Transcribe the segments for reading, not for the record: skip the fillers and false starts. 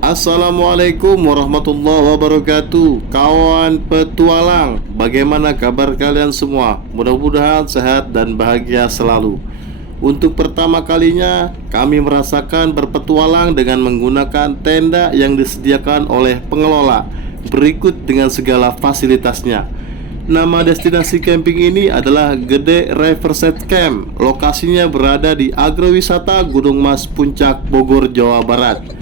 Assalamualaikum warahmatullahi wabarakatuh. Kawan petualang, bagaimana kabar kalian semua? Mudah-mudahan sehat dan bahagia selalu. Untuk pertama kalinya kami merasakan berpetualang dengan menggunakan tenda yang disediakan oleh pengelola, berikut dengan segala fasilitasnya. Nama destinasi camping ini adalah Gede Riverside Camp. Lokasinya berada di Agrowisata Gunung Mas Puncak, Bogor, Jawa Barat.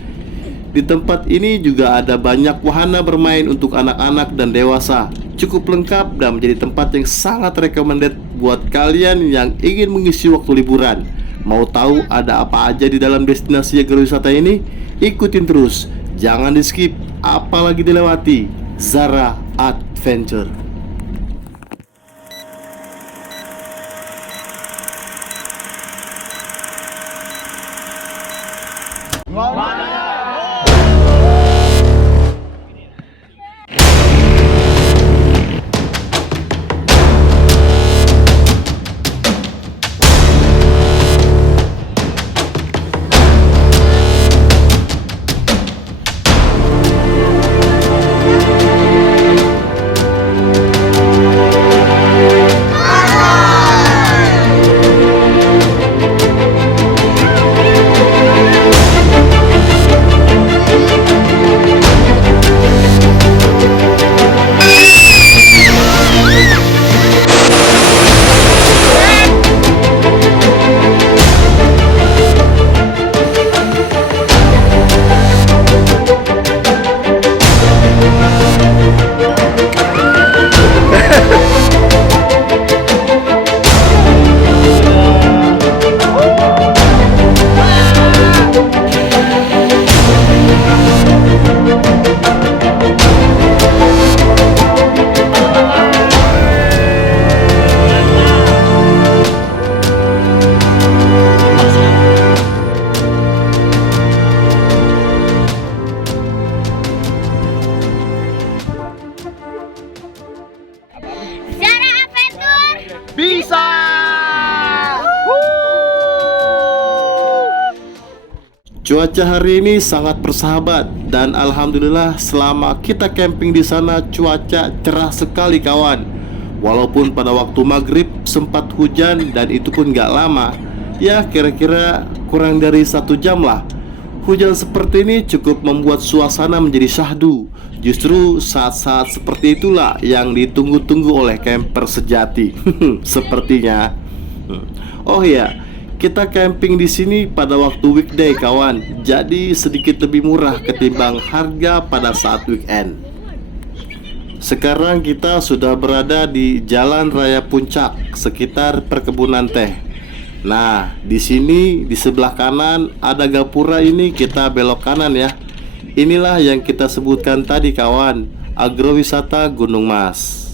Di tempat ini juga ada banyak wahana bermain untuk anak-anak dan dewasa. Cukup lengkap dan menjadi tempat yang sangat recommended buat kalian yang ingin mengisi waktu liburan. Mau tahu ada apa aja di dalam destinasi agrowisata ini? Ikutin terus, jangan di skip, apalagi dilewati. Zara Adventure. Zara Adventure Bisa. Cuaca hari ini sangat bersahabat dan alhamdulillah selama kita camping di sana cuaca cerah sekali kawan. Walaupun pada waktu maghrib sempat hujan dan itu pun gak lama, ya kira-kira kurang dari 1 jam lah. Hujan seperti ini cukup membuat suasana menjadi syahdu. Justru saat-saat seperti itulah yang ditunggu-tunggu oleh camper sejati. Sepertinya. Oh iya, kita camping di sini pada waktu weekday kawan. Jadi sedikit lebih murah ketimbang harga pada saat weekend. Sekarang kita sudah berada di Jalan Raya Puncak sekitar perkebunan teh. Nah, di sini di sebelah kanan ada gapura, ini kita belok kanan ya. Inilah yang kita sebutkan tadi kawan, agrowisata Gunung Mas.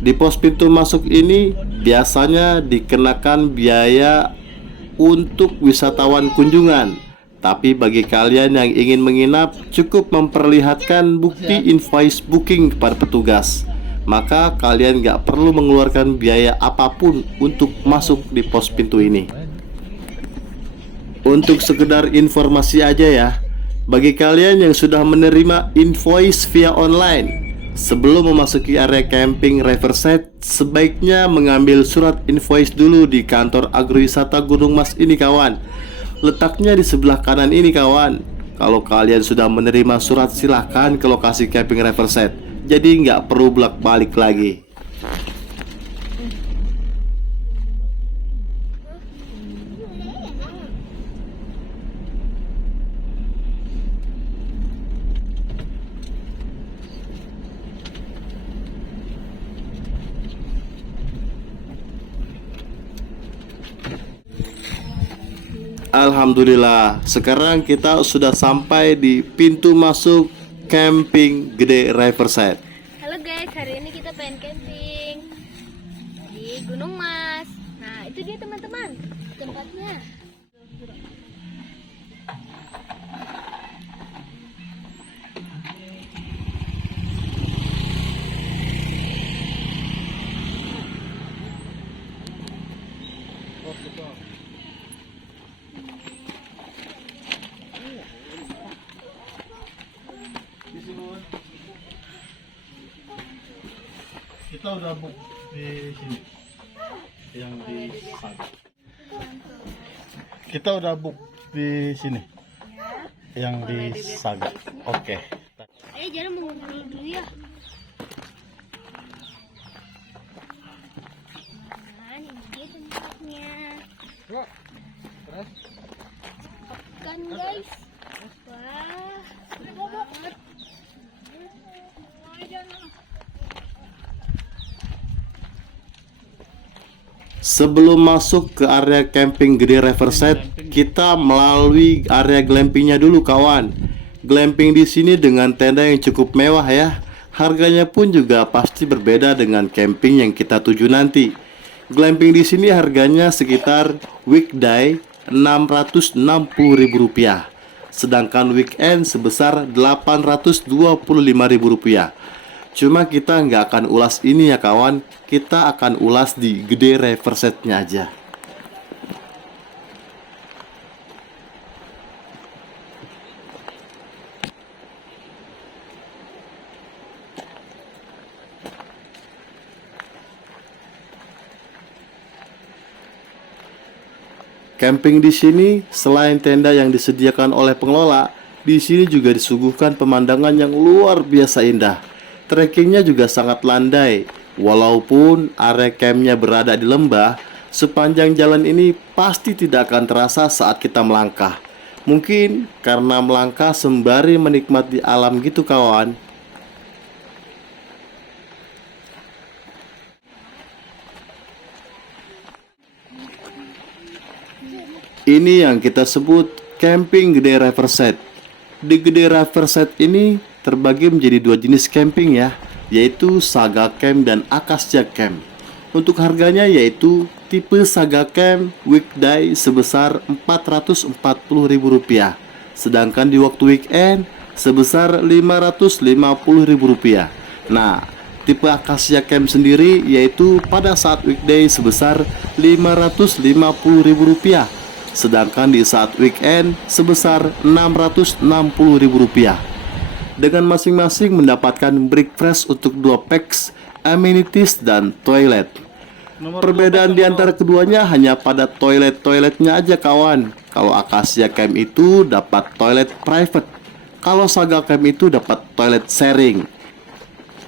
Di pos pintu masuk ini biasanya dikenakan biaya untuk wisatawan kunjungan. Tapi bagi kalian yang ingin menginap, cukup memperlihatkan bukti invoice booking kepada petugas. Maka kalian gak perlu mengeluarkan biaya apapun untuk masuk di pos pintu ini. Untuk sekedar informasi aja ya, bagi kalian yang sudah menerima invoice via online, sebelum memasuki area camping Riverside, sebaiknya mengambil surat invoice dulu di kantor agrowisata Gunung Mas ini kawan. Letaknya di sebelah kanan ini kawan. Kalau kalian sudah menerima surat, silahkan ke lokasi camping Riverside. Jadi nggak perlu bolak-balik lagi. Alhamdulillah, sekarang kita sudah sampai di pintu masuk camping Gede Riverside. Halo guys, hari ini kita pengen camping di Gunung Mas. Nah, itu dia teman-teman tempatnya. Kita udah book di sini, yang di Saga. Kita udah book di sini, yang di Saga. Oke. Jangan mengundur dulu ya. Nah, ini dia tempatnya. Kan guys. Wah, seru banget. Sebelum masuk ke area camping Gede Riverside, kita melalui area glampingnya dulu kawan. Glamping di sini dengan tenda yang cukup mewah ya. Harganya pun juga pasti berbeda dengan camping yang kita tuju nanti. Glamping di sini harganya sekitar weekday Rp660.000, sedangkan weekend sebesar Rp825.000. Cuma kita nggak akan ulas ini ya kawan. Kita akan ulas di Gede Riverside-nya aja. Camping di sini selain tenda yang disediakan oleh pengelola, di sini juga disuguhkan pemandangan yang luar biasa indah. Trekkingnya juga sangat landai. Walaupun area campnya berada di lembah, sepanjang jalan ini pasti tidak akan terasa saat kita melangkah. Mungkin karena melangkah sembari menikmati alam gitu kawan. Ini yang kita sebut camping Gede Riverside. Di Gede Riverside ini terbagi menjadi dua jenis camping ya, yaitu Saga Camp dan Acacia Camp. Untuk harganya yaitu tipe Saga Camp weekday sebesar Rp440.000, sedangkan di waktu weekend sebesar Rp550.000. Nah, tipe Acacia Camp sendiri yaitu pada saat weekday sebesar Rp550.000, sedangkan di saat weekend sebesar Rp660.000. Dengan masing-masing mendapatkan breakfast untuk 2 packs, amenities, dan toilet. Perbedaan di antara keduanya hanya pada toiletnya aja kawan. Kalau Acacia Camp itu dapat toilet private, kalau Saga Camp itu dapat toilet sharing.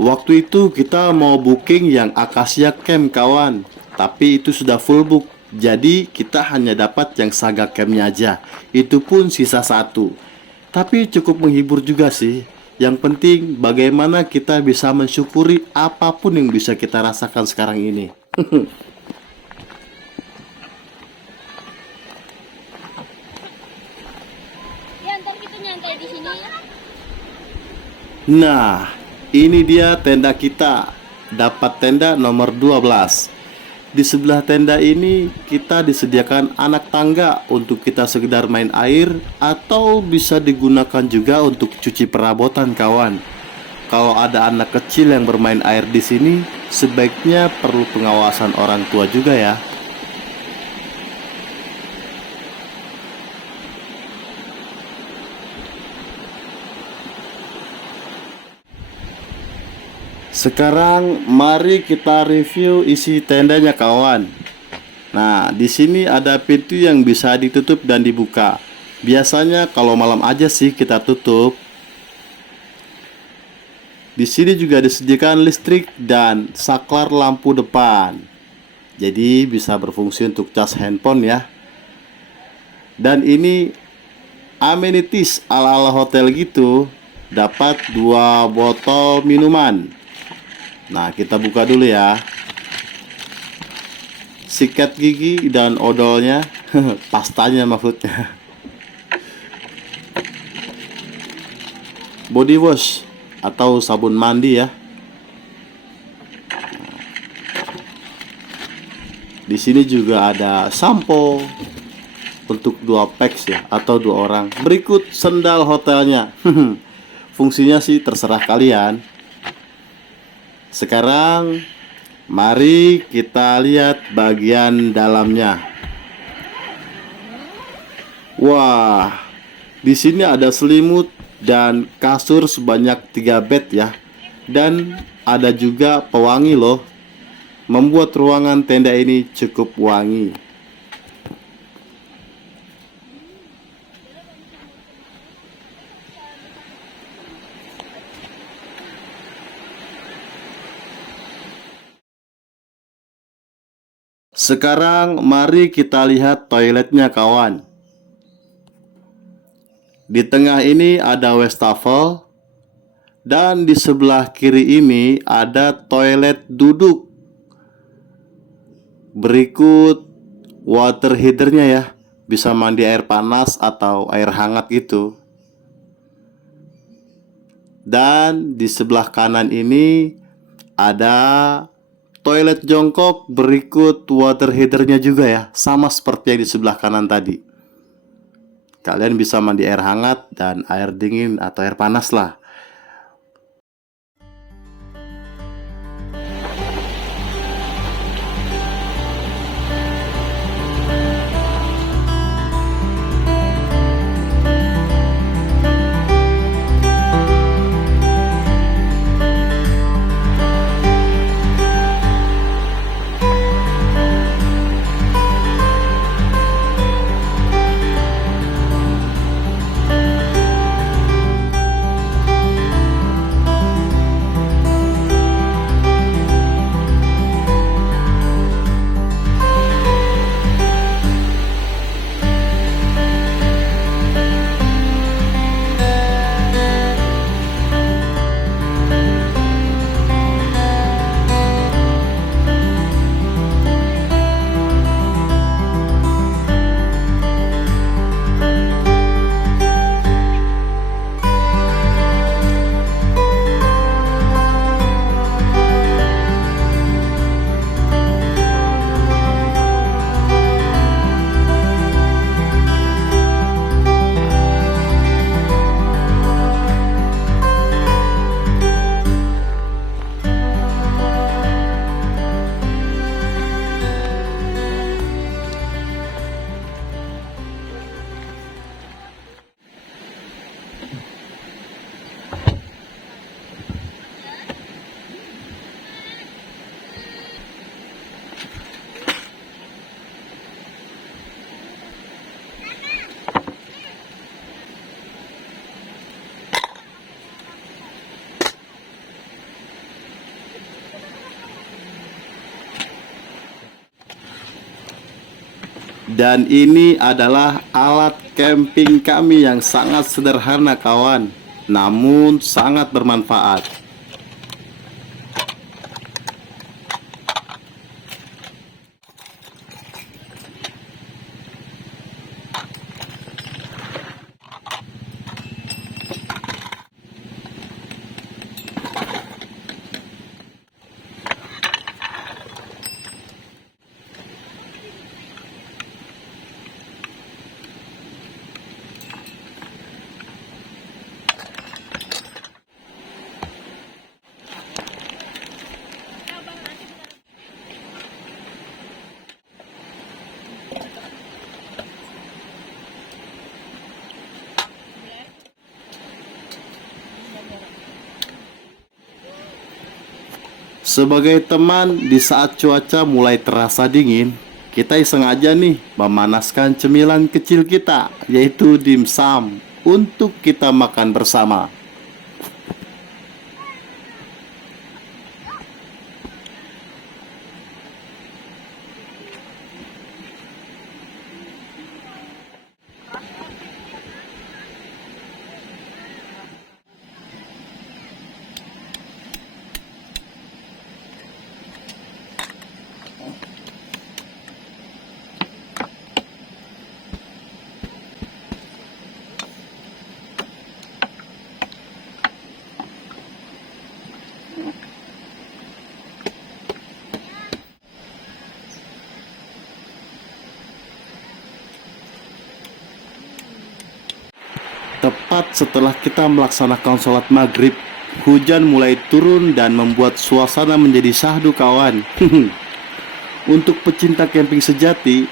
Waktu itu kita mau booking yang Acacia Camp kawan, tapi itu sudah full book. Jadi kita hanya dapat yang Saga Campnya aja. Itu pun sisa 1. Tapi cukup menghibur juga sih. Yang penting bagaimana kita bisa mensyukuri apapun yang bisa kita rasakan sekarang ini. Ya, ntar kita nyantai di sini. Nah, ini dia tenda kita. Dapat tenda nomor 12. Di sebelah tenda ini kita disediakan anak tangga untuk kita sekedar main air, atau bisa digunakan juga untuk cuci perabotan kawan. Kalau ada anak kecil yang bermain air di sini, sebaiknya perlu pengawasan orang tua juga ya. Sekarang mari kita review isi tendanya kawan. Nah, di sini ada pintu yang bisa ditutup dan dibuka. Biasanya kalau malam aja sih kita tutup. Di sini juga disediakan listrik dan saklar lampu depan. Jadi bisa berfungsi untuk cas handphone ya. Dan ini amenities ala-ala hotel gitu. Dapat 2 botol minuman. Nah, kita buka dulu ya. Sikat gigi dan odolnya, pastanya maksudnya. Body wash atau sabun mandi ya. Di sini juga ada sampo untuk 2 packs ya, atau 2 orang. Berikut sendal hotelnya. Fungsinya sih terserah kalian. Sekarang mari kita lihat bagian dalamnya. Wah, di sini ada selimut dan kasur sebanyak 3 bed ya. Dan ada juga pewangi loh. Membuat ruangan tenda ini cukup wangi. Sekarang mari kita lihat toiletnya kawan. Di tengah ini ada wastafel, dan di sebelah kiri ini ada toilet duduk. Berikut water heaternya ya, bisa mandi air panas atau air hangat gitu. Dan di sebelah kanan ini ada toilet jongkok, berikut water heaternya juga ya, sama seperti yang di sebelah kanan tadi. Kalian bisa mandi air hangat dan air dingin atau air panas lah. Dan ini adalah alat camping kami yang sangat sederhana kawan, namun sangat bermanfaat. Sebagai teman, di saat cuaca mulai terasa dingin, kita iseng aja nih memanaskan cemilan kecil kita, yaitu dimsum, untuk kita makan bersama. Tepat setelah kita melaksanakan sholat maghrib, hujan mulai turun dan membuat suasana menjadi syahdu kawan. Untuk pecinta camping sejati,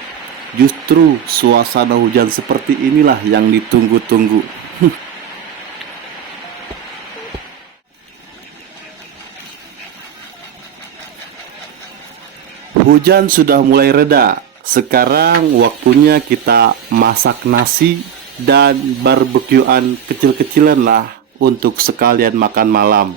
justru suasana hujan seperti inilah yang ditunggu-tunggu. Hujan sudah mulai reda. Sekarang waktunya kita masak nasi dan barbekyuan kecil-kecilan lah untuk sekalian makan malam.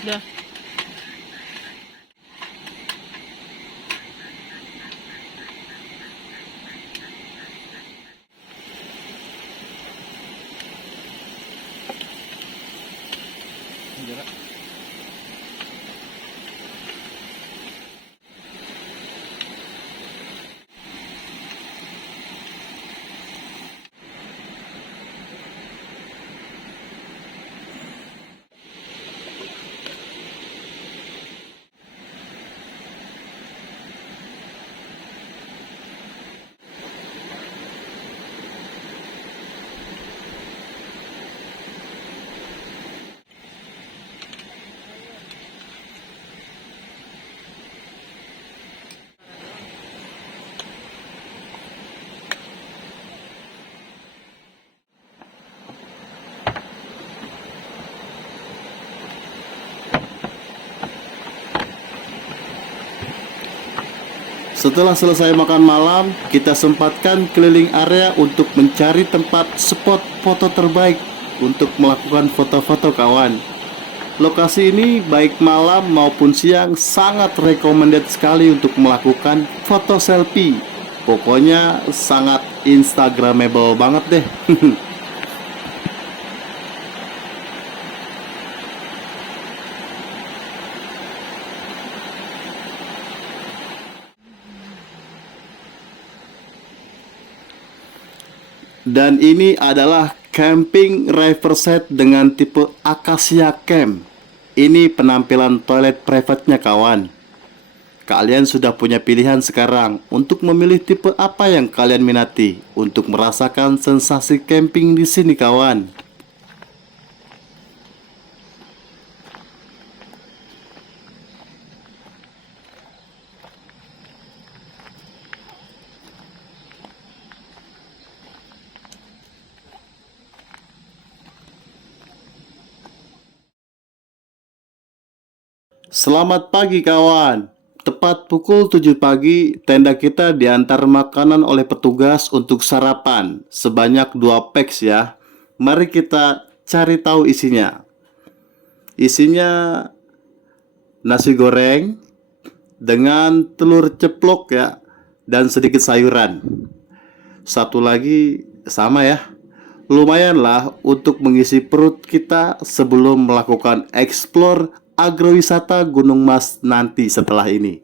Udah. Setelah selesai makan malam, kita sempatkan keliling area untuk mencari tempat spot foto terbaik untuk melakukan foto-foto kawan. Lokasi ini baik malam maupun siang sangat recommended sekali untuk melakukan foto selfie. Pokoknya sangat instagramable banget deh. Dan ini adalah camping riverside dengan tipe Acacia Camp. Ini penampilan toilet private-nya kawan. Kalian sudah punya pilihan sekarang untuk memilih tipe apa yang kalian minati untuk merasakan sensasi camping di sini kawan. Selamat pagi kawan. Tepat pukul 7 pagi, tenda kita diantar makanan oleh petugas untuk sarapan sebanyak 2 packs ya. Mari kita cari tahu isinya. Isinya nasi goreng dengan telur ceplok ya, dan sedikit sayuran. Satu lagi sama ya. Lumayanlah untuk mengisi perut kita sebelum melakukan explore agrowisata Gunung Mas nanti setelah ini.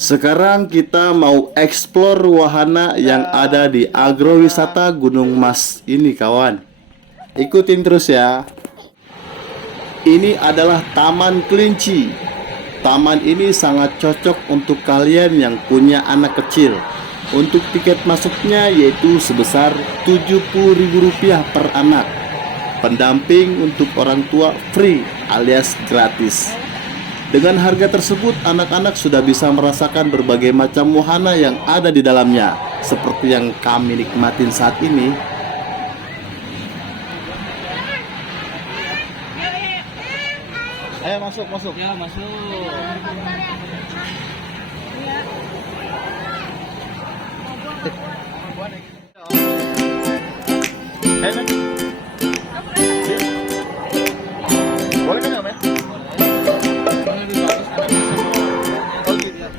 Sekarang kita mau explore wahana yang ada di agrowisata Gunung Mas ini kawan. Ikutin terus ya. Ini adalah Taman Kelinci. Taman ini sangat cocok untuk kalian yang punya anak kecil. Untuk tiket masuknya yaitu sebesar Rp70.000 per anak. Pendamping untuk orang tua free alias gratis. Dengan harga tersebut, anak-anak sudah bisa merasakan berbagai macam wahana yang ada di dalamnya, seperti yang kami nikmatin saat ini. Ayo masuk. Ya, masuk. Boleh kan ya, Men? Oh, gitu.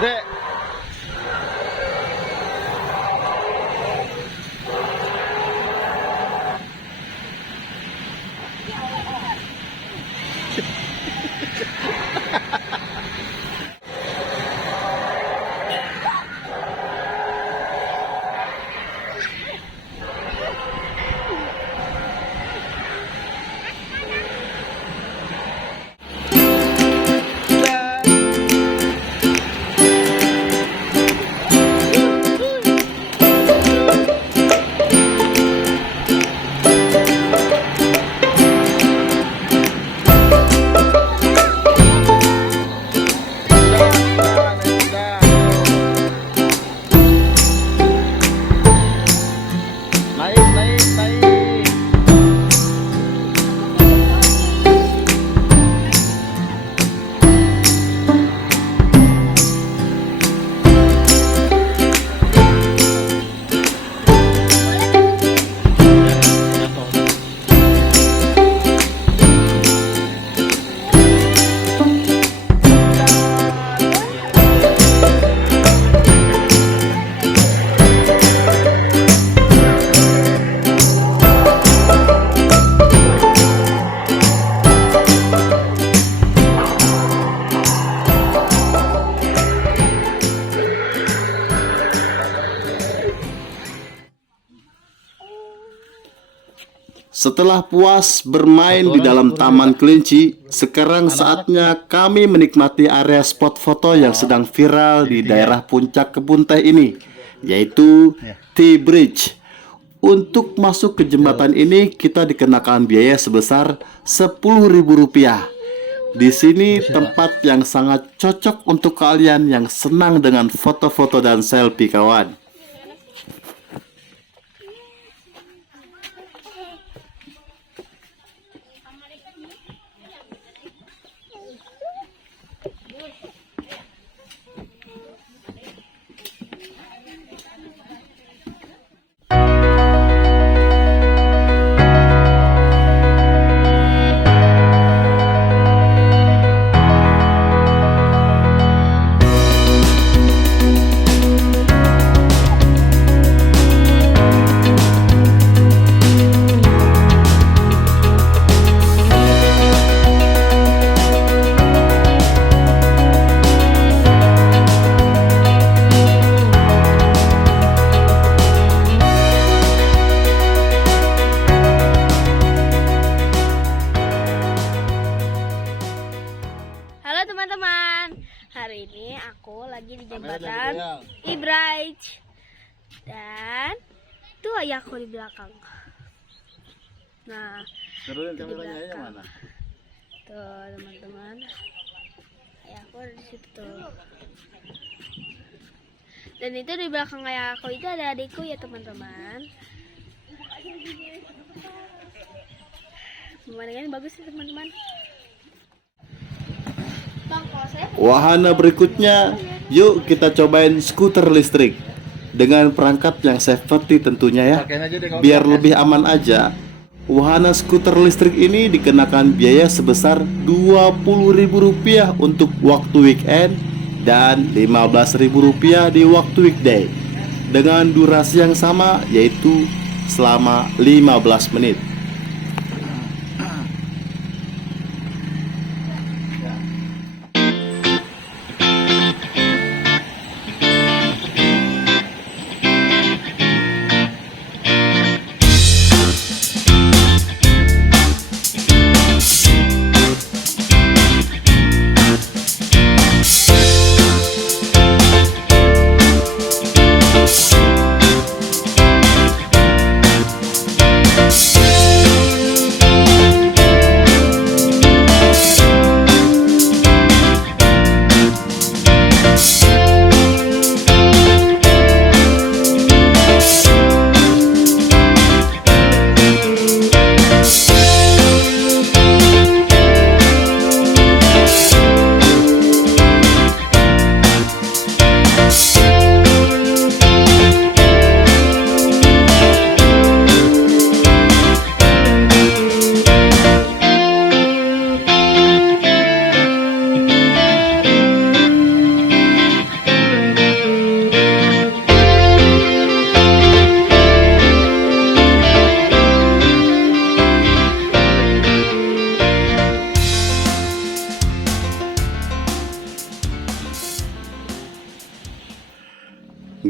Dek. Setelah puas bermain di dalam Taman Kelinci, sekarang saatnya kami menikmati area spot foto yang sedang viral di daerah puncak kebun teh ini, yaitu T-Bridge. Untuk masuk ke jembatan ini kita dikenakan biaya sebesar Rp10.000. Di sini tempat yang sangat cocok untuk kalian yang senang dengan foto-foto dan selfie, kawan. jembatan E-Bridge. Dan tuh ayahku di belakang. Nah, Turunin kameranya yang mana? tuh teman-teman, ayahku ada di situ tuh. Dan itu di belakang ayahku itu ada adikku ya teman-teman. Pemandangannya bagus ya teman-teman. Bang, kalau saya Wahana berikutnya, yuk kita cobain skuter listrik dengan perangkat yang safety tentunya ya. Pakein aja deh kalau Biar pakai. lebih aman aja, wahana skuter listrik ini dikenakan biaya sebesar Rp20.000 untuk waktu weekend dan Rp15.000 di waktu weekday dengan durasi yang sama yaitu selama 15 menit.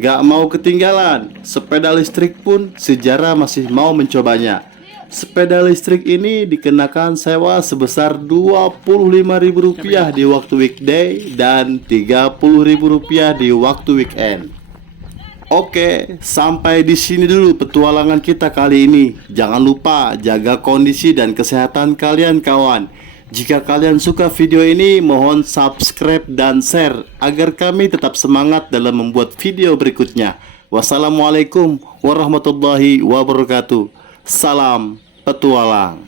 Gak mau ketinggalan, sepeda listrik pun sejarah masih mau mencobanya. Sepeda listrik ini dikenakan sewa sebesar Rp25.000 di waktu weekday dan Rp30.000 di waktu weekend. Oke, sampai di sini dulu petualangan kita kali ini. Jangan lupa jaga kondisi dan kesehatan kalian kawan. Jika kalian suka video ini, mohon subscribe dan share agar kami tetap semangat dalam membuat video berikutnya. Wassalamualaikum warahmatullahi wabarakatuh. Salam petualang.